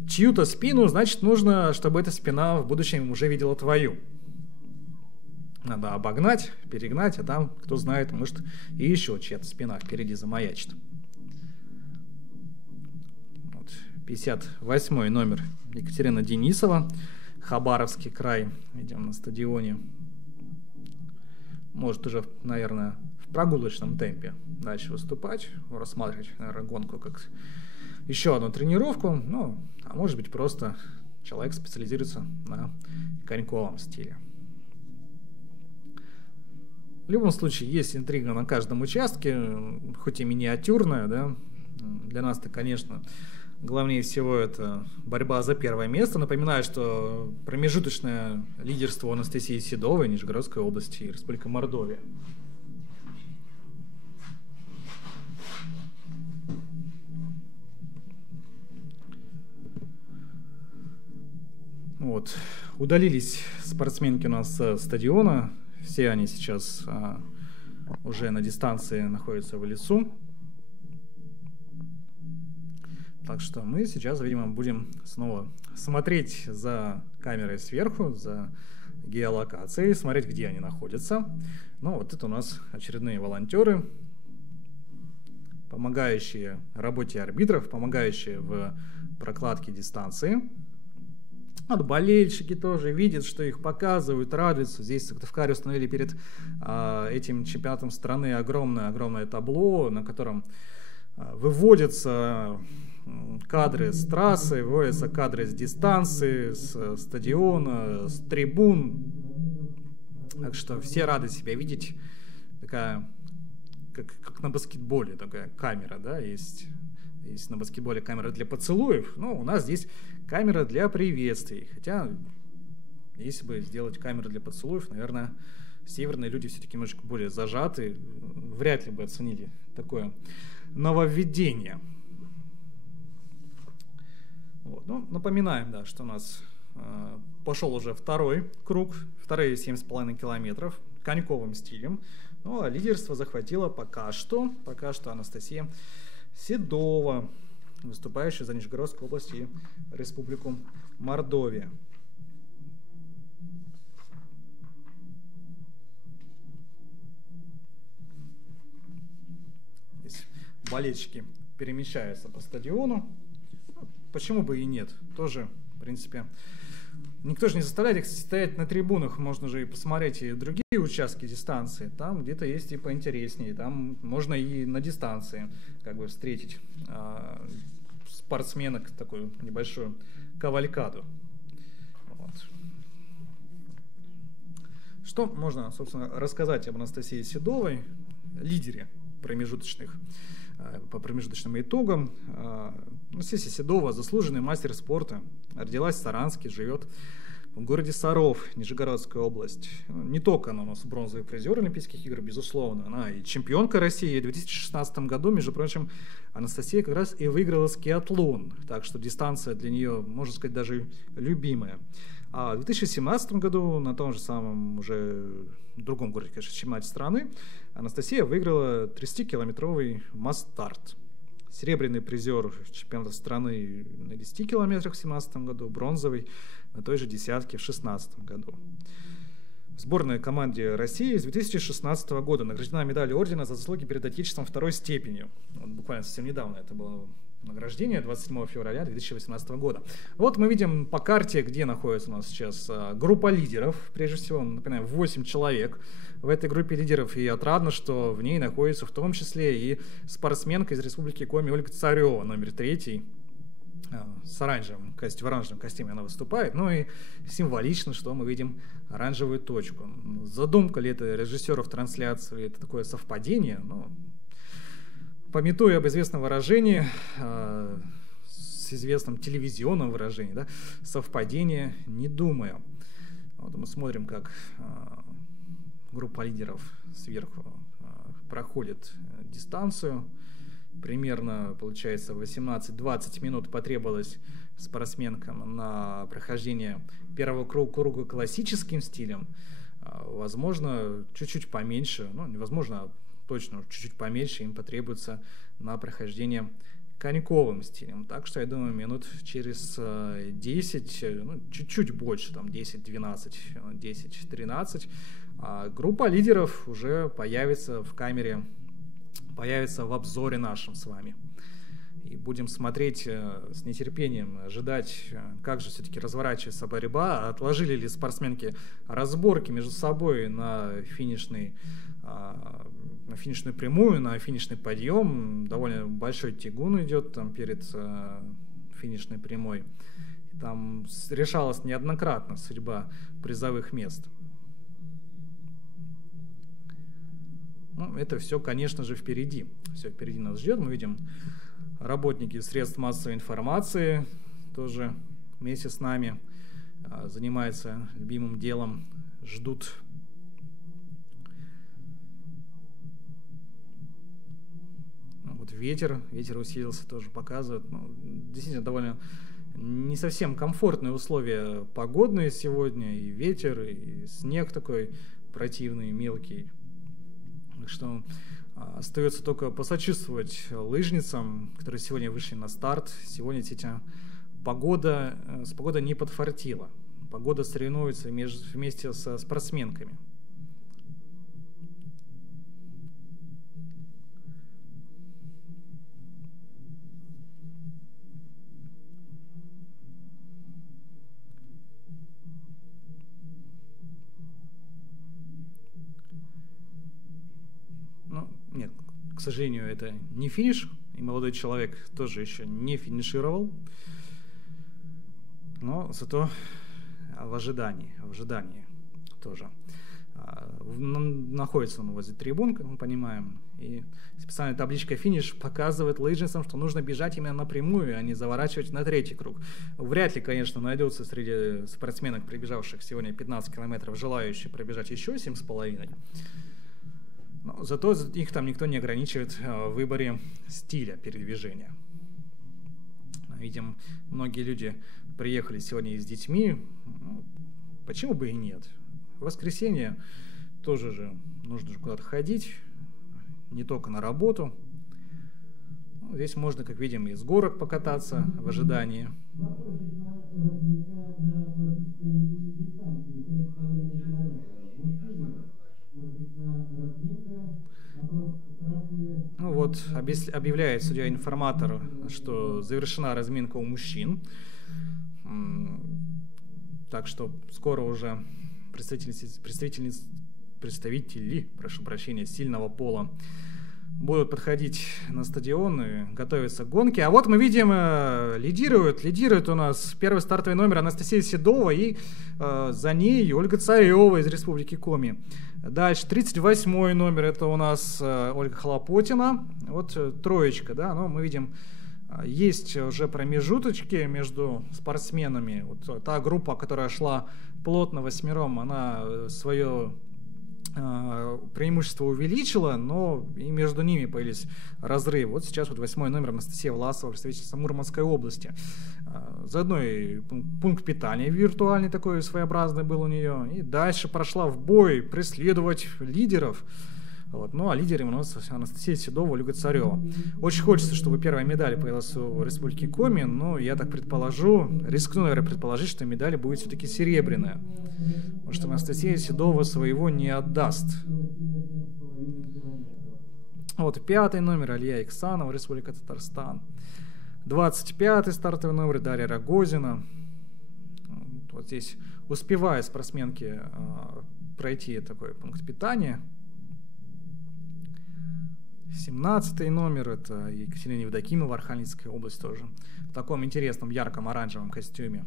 чью-то спину, значит, нужно, чтобы эта спина в будущем уже видела твою. Надо обогнать, перегнать, а там, кто знает, может, и еще чья-то спина впереди замаячит. Вот, 58-й номер Екатерина Денисова, Хабаровский край, идем на стадионе. Может уже, наверное, в прогулочном темпе дальше выступать, рассматривать, наверное, гонку как еще одну тренировку, ну, а может быть, просто человек специализируется на коньковом стиле. В любом случае, есть интрига на каждом участке, хоть и миниатюрная, да. Для нас-то, конечно, главнее всего это борьба за первое место. Напоминаю, что промежуточное лидерство у Анастасии Седовой, Нижегородской области и Республика Мордовия. Вот. Удалились спортсменки у нас с стадиона. Все они сейчас уже на дистанции находятся в лесу. Так что мы сейчас, видимо, будем снова смотреть за камерой сверху, за геолокацией, смотреть, где они находятся. Ну, вот это у нас очередные волонтеры, помогающие работе арбитров, помогающие в прокладке дистанции. Вот болельщики тоже видят, что их показывают, радуются. Здесь в Сыктывкаре установили перед этим чемпионатом страны огромное табло, на котором выводятся кадры с трассы, выводятся кадры с дистанции, с стадиона, с трибун. Так что все рады себя видеть. Такая, как на баскетболе, такая камера, да, есть на баскетболе камера для поцелуев, но у нас здесь камера для приветствий. Хотя, если бы сделать камеру для поцелуев, наверное, северные люди все-таки немножко более зажаты, вряд ли бы оценили такое нововведение. Вот. Ну, напоминаем, да, что у нас пошел уже второй круг, вторые 7,5 километров коньковым стилем. Ну, а лидерство захватила пока что Анастасия Седова, выступающая за Нижегородскую область и Республику Мордовия. Здесь болельщики перемещаются по стадиону. Почему бы и нет? Тоже, в принципе, никто же не заставляет их стоять на трибунах. Можно же и посмотреть и другие участки дистанции. Там где-то есть и поинтереснее. Там можно и на дистанции как бы встретить спортсменок, такую небольшую кавалькаду. Вот. Что можно, собственно, рассказать об Анастасии Седовой, лидере по промежуточным итогам? Анастасия Седова, заслуженный мастер спорта, родилась в Саранске, живет в городе Саров, Нижегородская область. Не только она у нас бронзовый призер Олимпийских игр, безусловно, она и чемпионка России. В 2016 году, между прочим, Анастасия как раз и выиграла скиатлон, так что дистанция для нее, можно сказать, даже любимая. А в 2017 году на том же самом, уже в другом городе, конечно, чемпионате страны, Анастасия выиграла 30-километровый масс-старт. Серебряный призер чемпионата страны на 10 километрах в 2017 году, бронзовый на той же десятке в 2016 году. В сборной команде России с 2016 года награждена медалью ордена за заслуги перед Отечеством второй степенью. Вот буквально совсем недавно это было награждение, 27 февраля 2018 года. Вот мы видим по карте, где находится у нас сейчас группа лидеров, прежде всего, напоминаю, 8 человек в этой группе лидеров, и отрадно, что в ней находится в том числе и спортсменка из Республики Коми Ольга Царева, номер 3, в оранжевом костюме она выступает. Ну и символично, что мы видим оранжевую точку. Задумка ли это режиссеров трансляции, это такое совпадение? Но, памятуя об известном выражении, с известным телевизионным выражением, да, совпадение, не думаю. Вот мы смотрим, как группа лидеров сверху проходит дистанцию. Примерно, получается, 18-20 минут потребовалось спортсменкам на прохождение первого круга классическим стилем. Возможно, чуть-чуть поменьше, ну, невозможно, а точно чуть-чуть поменьше им потребуется на прохождение коньковым стилем. Так что, я думаю, минут через 10, ну, чуть-чуть больше, там 10-12, 10-13, группа лидеров уже появится в камере, появится в обзоре нашем с вами. И будем смотреть с нетерпением, ожидать, как же все-таки разворачивается борьба, отложили ли спортсменки разборки между собой на финишную прямую, на финишный подъем. Довольно большой тягун идет там перед финишной прямой. Там решалась неоднократно судьба призовых мест. Ну, это все, конечно же, впереди. Все впереди нас ждет. Мы видим, работники средств массовой информации тоже вместе с нами занимаются любимым делом, ждут. Вот ветер усилился, тоже показывает. Ну, действительно, довольно не совсем комфортные условия погодные сегодня. И ветер, и снег такой противный, мелкий. Так что остается только посочувствовать лыжницам, которые сегодня вышли на старт. Сегодня с погодой не подфартила. Погода соревнуется вместе со спортсменками. Нет, к сожалению, это не финиш, и молодой человек тоже еще не финишировал, но зато в ожидании тоже. Находится он возле трибун, как мы понимаем, и специальная табличка «Финиш» показывает лыжницам, что нужно бежать именно напрямую, а не заворачивать на третий круг. Вряд ли, конечно, найдется среди спортсменок, прибежавших сегодня 15 километров, желающие пробежать еще 7,5. Но зато их там никто не ограничивает в выборе стиля передвижения. Видим, многие люди приехали сегодня с детьми. Ну, почему бы и нет? В воскресенье тоже же нужно же куда-то ходить, не только на работу. Ну, здесь можно, как видим, из горок покататься в ожидании. Ну вот, объявляет судья-информатор, что завершена разминка у мужчин. Так что скоро уже представители, прошу прощения, сильного пола будут подходить на стадион и готовиться к гонке. А вот мы видим, лидирует у нас первый стартовый номер Анастасия Седова и за ней Ольга Царева из Республики Коми. Дальше 38-й номер, это у нас Ольга Хлопотина. Вот троечка, да, но мы видим, есть уже промежуточки между спортсменами. Вот та группа, которая шла плотно восьмером, она свое преимущество увеличила, но и между ними появились разрывы. Вот сейчас вот 8-й номер Анастасия Власова, представительница Мурманской области. Заодно и пункт питания виртуальный такой своеобразный был у нее. И дальше прошла в бой преследовать лидеров. Вот. Ну а лидерами у нас Анастасия Седова, Ольга Царева. Очень хочется, чтобы первая медаль появилась у Республики Коми, но я так рискну, наверное, предположить, что медаль будет все-таки серебряная. Потому что Анастасия Седова своего не отдаст. Вот 5-й номер Алия Иксанова, Республика Татарстан. 25-й стартовый номер Дарья Рогозина. Вот здесь успевают спортсменки пройти такой пункт питания. 17-й номер, это Екатерина Евдокимова, Архангельская область тоже. В таком интересном ярком оранжевом костюме.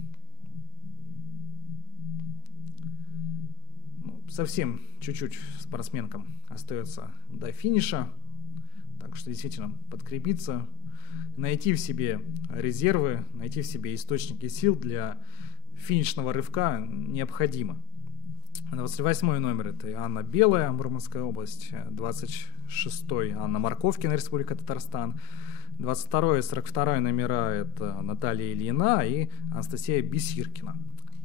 Ну, совсем чуть-чуть спортсменкам остается до финиша. Так что действительно подкрепиться найти в себе резервы, найти в себе источники сил для финишного рывка необходимо. 28 номер – это Анна Белая, Мурманская область. 26-й – Анна Марковкина, Республика Татарстан. 22 и 42 номера – это Наталья Ильина и Анастасия Бесиркина.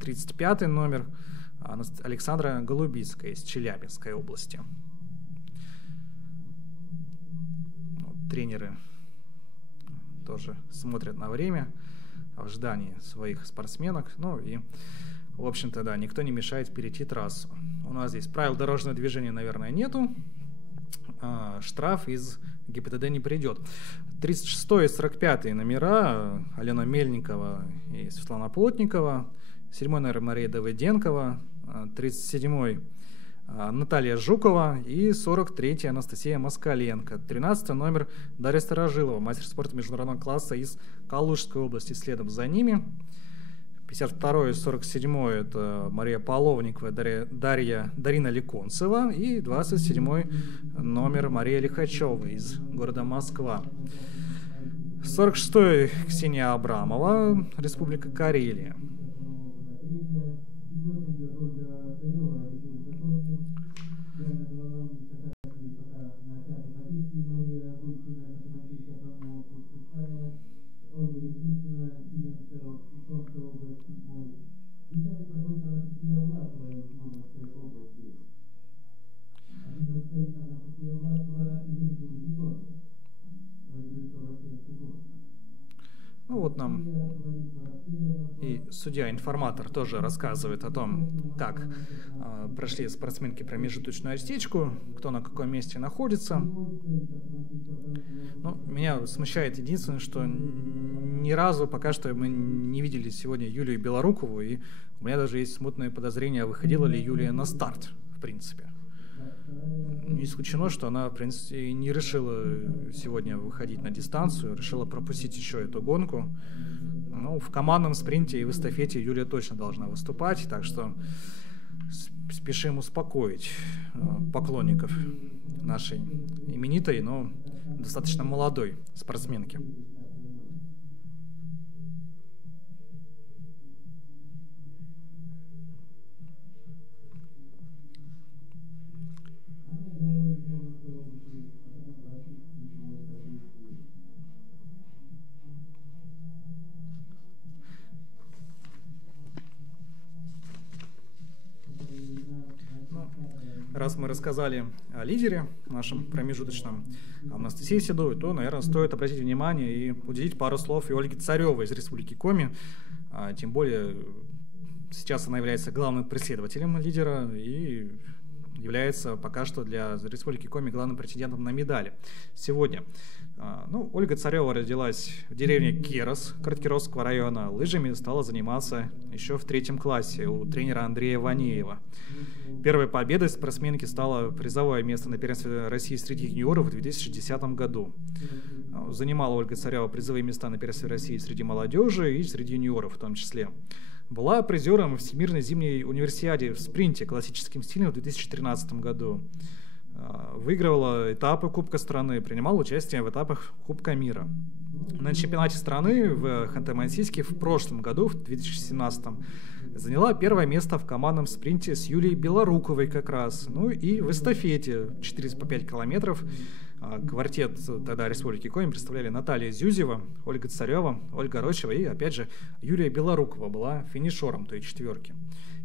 35 номер – Александра Голубицкая из Челябинской области. Тренеры тоже смотрят на время в ожидании своих спортсменок. Ну и, в общем-то, да, никто не мешает перейти трассу. У нас здесь правил дорожного движения, наверное, нету. Штраф из ГИБДД не придет. 36 и 45 номера Алена Мельникова и Светлана Плотникова. 7 номер Мария Давыденкова. 37 Наталья Жукова и 43-й Анастасия Москаленко. 13 номер Дарья Старожилова, мастер спорта международного класса из Калужской области. Следом за ними 52 и 47 это Мария Половникова, Дарина Леконцева и 27 номер Мария Лихачева из города Москва. 46 Ксения Абрамова, Республика Карелия. Ну вот нам и судья-информатор тоже рассказывает о том, как прошли спортсменки промежуточную отсечку, кто на каком месте находится. Ну, меня смущает единственное, что ни разу пока что мы не видели сегодня Юлию Белорукову, и у меня даже есть смутное подозрение, выходила ли Юлия на старт, в принципе. Не исключено, что она, в принципе, не решила сегодня выходить на дистанцию, решила пропустить еще эту гонку. Ну, в командном спринте и в эстафете Юлия точно должна выступать, так что спешим успокоить поклонников нашей именитой, но достаточно молодой спортсменки. Раз мы рассказали о лидере нашем промежуточном Анастасии Седовой, то, наверное, стоит обратить внимание и уделить пару слов и Ольге Царевой из Республики Коми. Тем более сейчас она является главным преследователем лидера и является пока что для Республики Коми главным претендентом на медали сегодня. Ольга Царева родилась в деревне Керос Краткеровского района. Лыжами стала заниматься еще в 3 классе у тренера Андрея Ванеева. Первой победой спортсменки стало призовое место на первенстве России среди юниоров в 2010 году. Занимала Ольга Царева призовые места на первенстве России среди молодежи и среди юниоров в том числе. Была призером Всемирной зимней универсиаде в спринте классическим стилем в 2013 году. Выигрывала этапы Кубка страны, принимала участие в этапах Кубка мира. На чемпионате страны в Ханты-Мансийске в прошлом году, в 2017, заняла первое место в командном спринте с Юлией Белоруковой как раз. Ну и в эстафете 4 по 5 километров квартет тогда Республики Коми представляли Наталья Зюзева, Ольга Царева, Ольга Рощева и, опять же, Юлия Белорукова была финишером той четверки.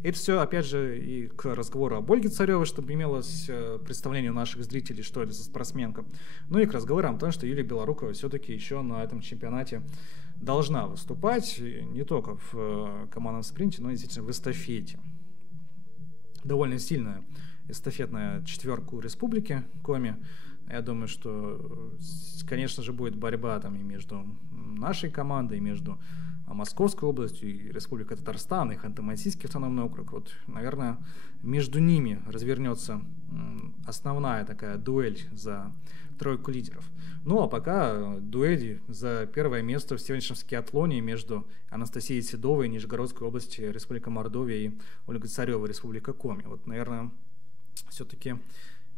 Это все, опять же, и к разговору об Ольге Царевой, чтобы имелось представление у наших зрителей, что это за спортсменка. Ну и к разговору о том, что Юлия Белорукова все-таки еще на этом чемпионате должна выступать, не только в командном спринте, но и действительно в эстафете. Довольно сильная эстафетная четверка у Республики Коми. Я думаю, что, конечно же, будет борьба там и между нашей командой, и между Московской областью, и Республикой Татарстан, и Ханты-Мансийский автономный округ. Вот, наверное, между ними развернется основная такая дуэль за тройку лидеров. Ну, а пока дуэли за первое место в сегодняшнем скиатлоне между Анастасией Седовой, Нижегородской области, Республика Мордовия, и Ольгой Царевой, Республика Коми. Вот, наверное, все-таки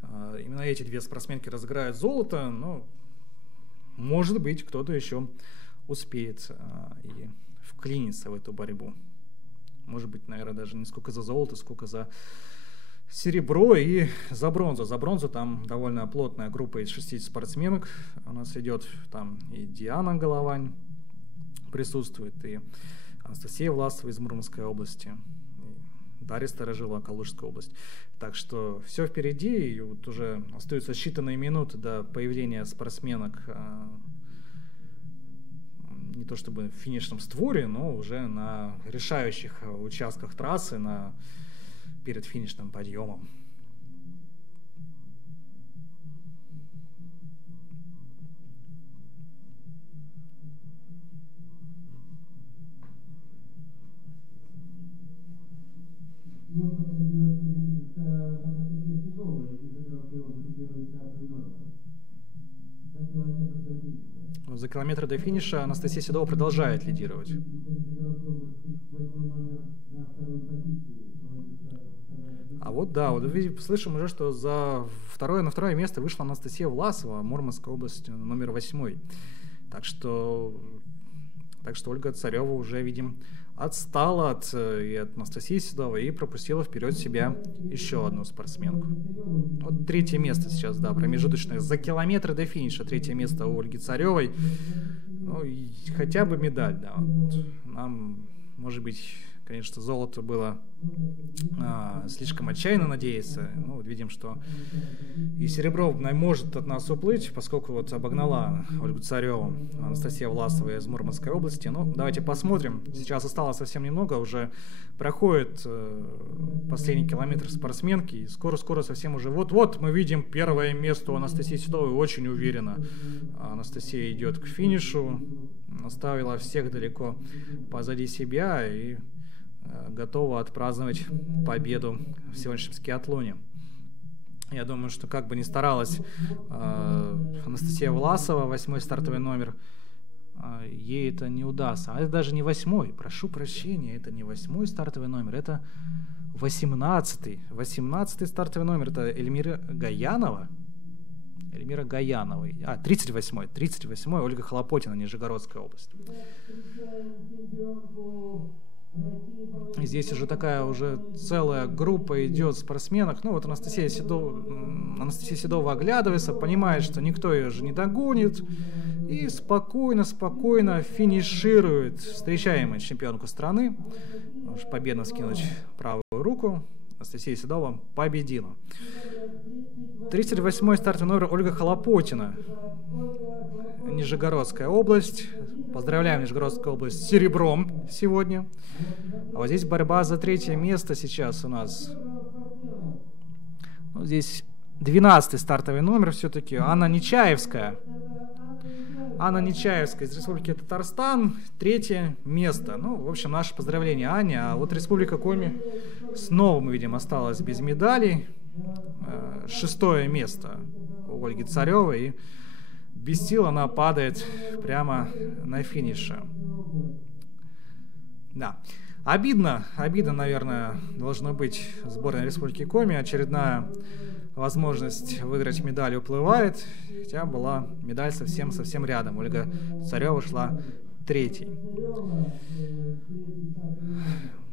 именно эти две спортсменки разыграют золото, но может быть, кто-то еще успеет и вклиниться в эту борьбу. Может быть, наверное, даже не сколько за золото, сколько за серебро и за бронзу. За бронзу там довольно плотная группа из 6 спортсменок. У нас идет там и Диана Головань присутствует, и Анастасия Власова из Мурманской области, и Дарья Старожилова, Калужская область. Так что все впереди, и вот уже остаются считанные минуты до появления спортсменок не то чтобы в финишном створе, но уже на решающих участках трассы, перед финишным подъемом. За километр до финиша Анастасия Седова продолжает лидировать. А вот да, вот слышим уже, что на второе место вышла Анастасия Власова, Мурманская область, номер 8. Так что Ольга Царева уже, видим, отстала от Анастасии Седовой и пропустила вперед себя еще одну спортсменку. Вот третье место сейчас, да, промежуточное. За километр до финиша третье место у Ольги Царевой. Ну, хотя бы медаль, да. Вот. Нам, может быть, конечно, золото было слишком отчаянно надеяться. Ну, вот видим, что и серебро может от нас уплыть, поскольку вот обогнала Ольгу Цареву Анастасия Власова из Мурманской области. Ну, давайте посмотрим. Сейчас осталось совсем немного, уже проходит последний километр спортсменки, и скоро-скоро совсем уже вот-вот мы видим первое место у Анастасии Седовой, очень уверенно. Анастасия идет к финишу, оставила всех далеко позади себя и готова отпраздновать победу в сегодняшнем скиатлоне. Я думаю, что как бы ни старалась Анастасия Власова, 8-й стартовый номер, ей это не удастся. А это даже не 8-й, прошу прощения, это не 8-й стартовый номер, это 18-й. 18-й стартовый номер, это Эльмира Гаянова. 38-й, Ольга Хлопотина, Нижегородская область. Здесь уже такая целая группа идет спортсменок. Ну вот Анастасия Седова оглядывается, понимает, что никто ее же не догонит, и спокойно финиширует встречаемую чемпионку страны. Можешь победно скинуть правую руку. Анастасия Седова победила. 38-й стартовый номер Ольга Хлопотина, Нижегородская область. Поздравляем Нижегородскую область с серебром сегодня. А вот здесь борьба за третье место сейчас у нас. Ну, здесь 12-й стартовый номер все-таки. Анна Нечаевская. Анна Нечаевская из Республики Татарстан. Третье место. Ну, в общем, наше поздравление Ане. А вот Республика Коми снова, мы видим, осталась без медалей. 6-е место у Ольги Царевой. И без сил она падает прямо на финише. Да. Обидно, наверное, должно быть сборной Республики Коми. Очередная возможность выиграть медаль уплывает, хотя была медаль совсем рядом. Ольга Царева шла 3-й.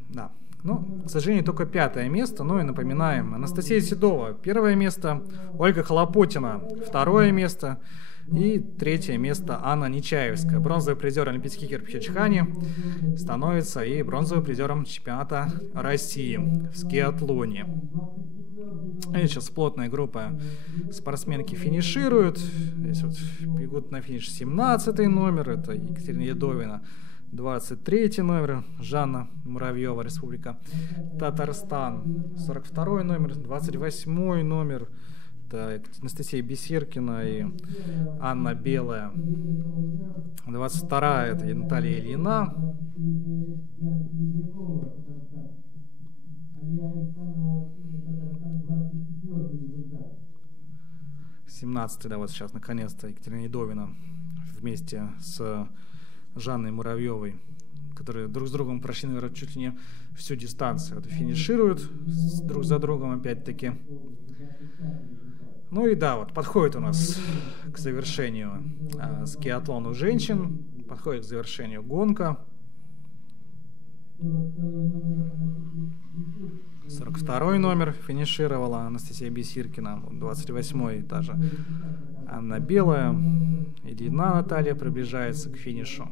Да. Ну, к сожалению, только 5-е место. Ну и напоминаем, Анастасия Седова 1-е место, Ольга Хлопотина 2-е место и 3-е место Анна Нечаевская. Бронзовый призер Олимпийских игр в Пхенчхане становится и бронзовым призером чемпионата России в скиатлоне. И сейчас плотная группа спортсменки финишируют. Здесь вот бегут на финиш 17-й номер, это Екатерина Ядовина. 23-й номер Жанна Муравьева, Республика Татарстан. 42-й номер, 28-й номер. Это Анастасия Бесеркина и Анна Белая. 22-я это Наталья Ильина. 17-й, да, вот сейчас наконец-то Екатерина Ядовина вместе с Жанной Муравьевой, которые друг с другом прошли, наверное, чуть ли не всю дистанцию. Это финишируют друг за другом опять-таки. Ну и да, вот подходит у нас к завершению скиатлон у женщин, подходит к завершению гонка. 42-й номер финишировала Анастасия Бесиркина, 28-й та же Анна Белая, Ильина Наталья приближается к финишу.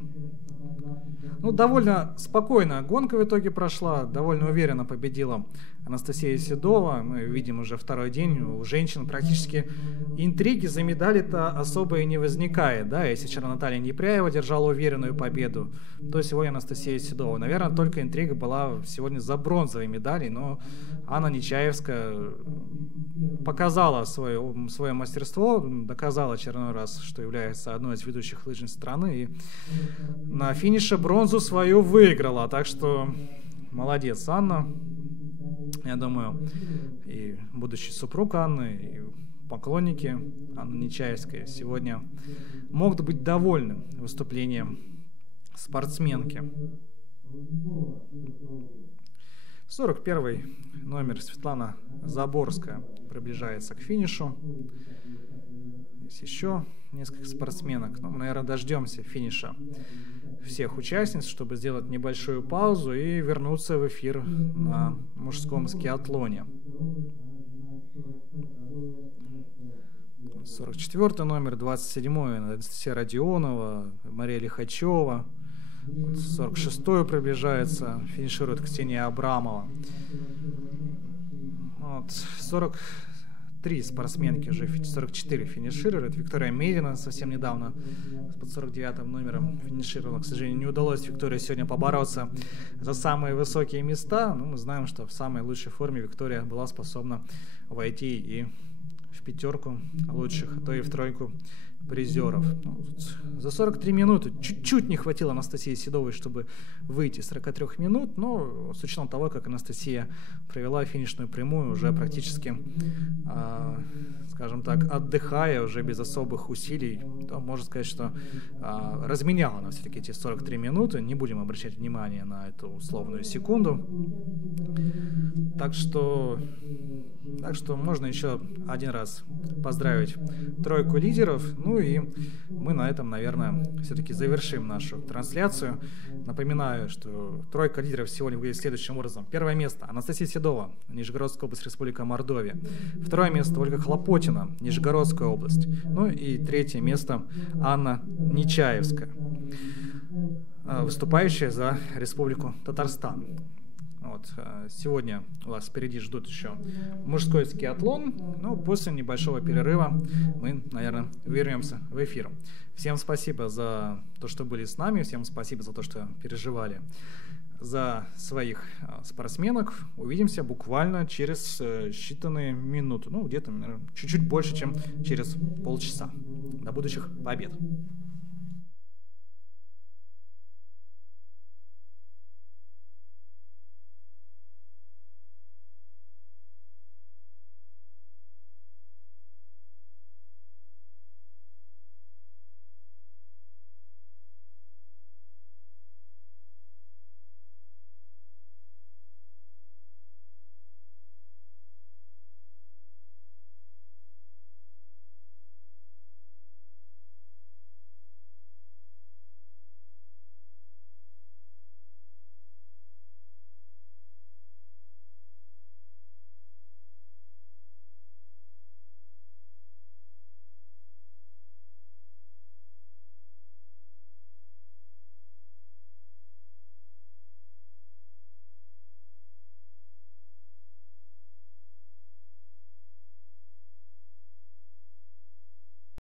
Ну, довольно спокойно гонка в итоге прошла, довольно уверенно победила Анастасия Седова. Мы видим уже второй день, у женщин практически интриги за медали-то особо и не возникает. Да? Если вчера Наталья Непряева держала уверенную победу, то сегодня Анастасия Седова. Наверное, только интрига была сегодня за бронзовые медали, но Анна Нечаевская показала свое мастерство, доказала очередной раз, что является одной из ведущих лыжниц страны, и на финише бронзу свою выиграла. Так что молодец, Анна. Я думаю, и будущий супруг Анны, и поклонники Анны Нечаевской сегодня могут быть довольны выступлением спортсменки. 41-й номер Светлана Заборская приближается к финишу. Есть еще несколько спортсменок. Но мы, наверное, дождемся финиша всех участниц, чтобы сделать небольшую паузу и вернуться в эфир на мужском скиатлоне. 44-й номер, 27-й Анастасия Родионова, Мария Лихачева. 46-й приближается, финиширует Ксения Абрамова. Вот, 43 спортсменки, уже 44 финишируют. Виктория Мерина совсем недавно под 49-м номером финишировала. К сожалению, не удалось Виктории сегодня побороться за самые высокие места. Но мы знаем, что в самой лучшей форме Виктория была способна войти и в пятерку лучших, а то и в тройку призеров. За 43 минуты чуть-чуть не хватило Анастасии Седовой, чтобы выйти с 43 минут, но с учетом того, как Анастасия провела финишную прямую, уже практически, скажем так, отдыхая, уже без особых усилий, то можно сказать, что разменяла она все-таки эти 43 минуты. Не будем обращать внимание на эту условную секунду. Так что можно еще один раз поздравить тройку лидеров. Ну и мы на этом, наверное, все-таки завершим нашу трансляцию. Напоминаю, что тройка лидеров сегодня выглядит следующим образом. Первое место — Анастасия Седова, Нижегородская область, Республика Мордовия. Второе место — Ольга Хлопотина, Нижегородская область. Ну и третье место — Анна Нечаевская, выступающая за Республику Татарстан. Вот. Сегодня у вас впереди ждут еще мужской скиатлон, но после небольшого перерыва мы, наверное, вернемся в эфир. Всем спасибо за то, что были с нами, всем спасибо за то, что переживали за своих спортсменок. Увидимся буквально через считанные минуты, ну где-то, наверное, чуть-чуть больше, чем через полчаса. До будущих побед!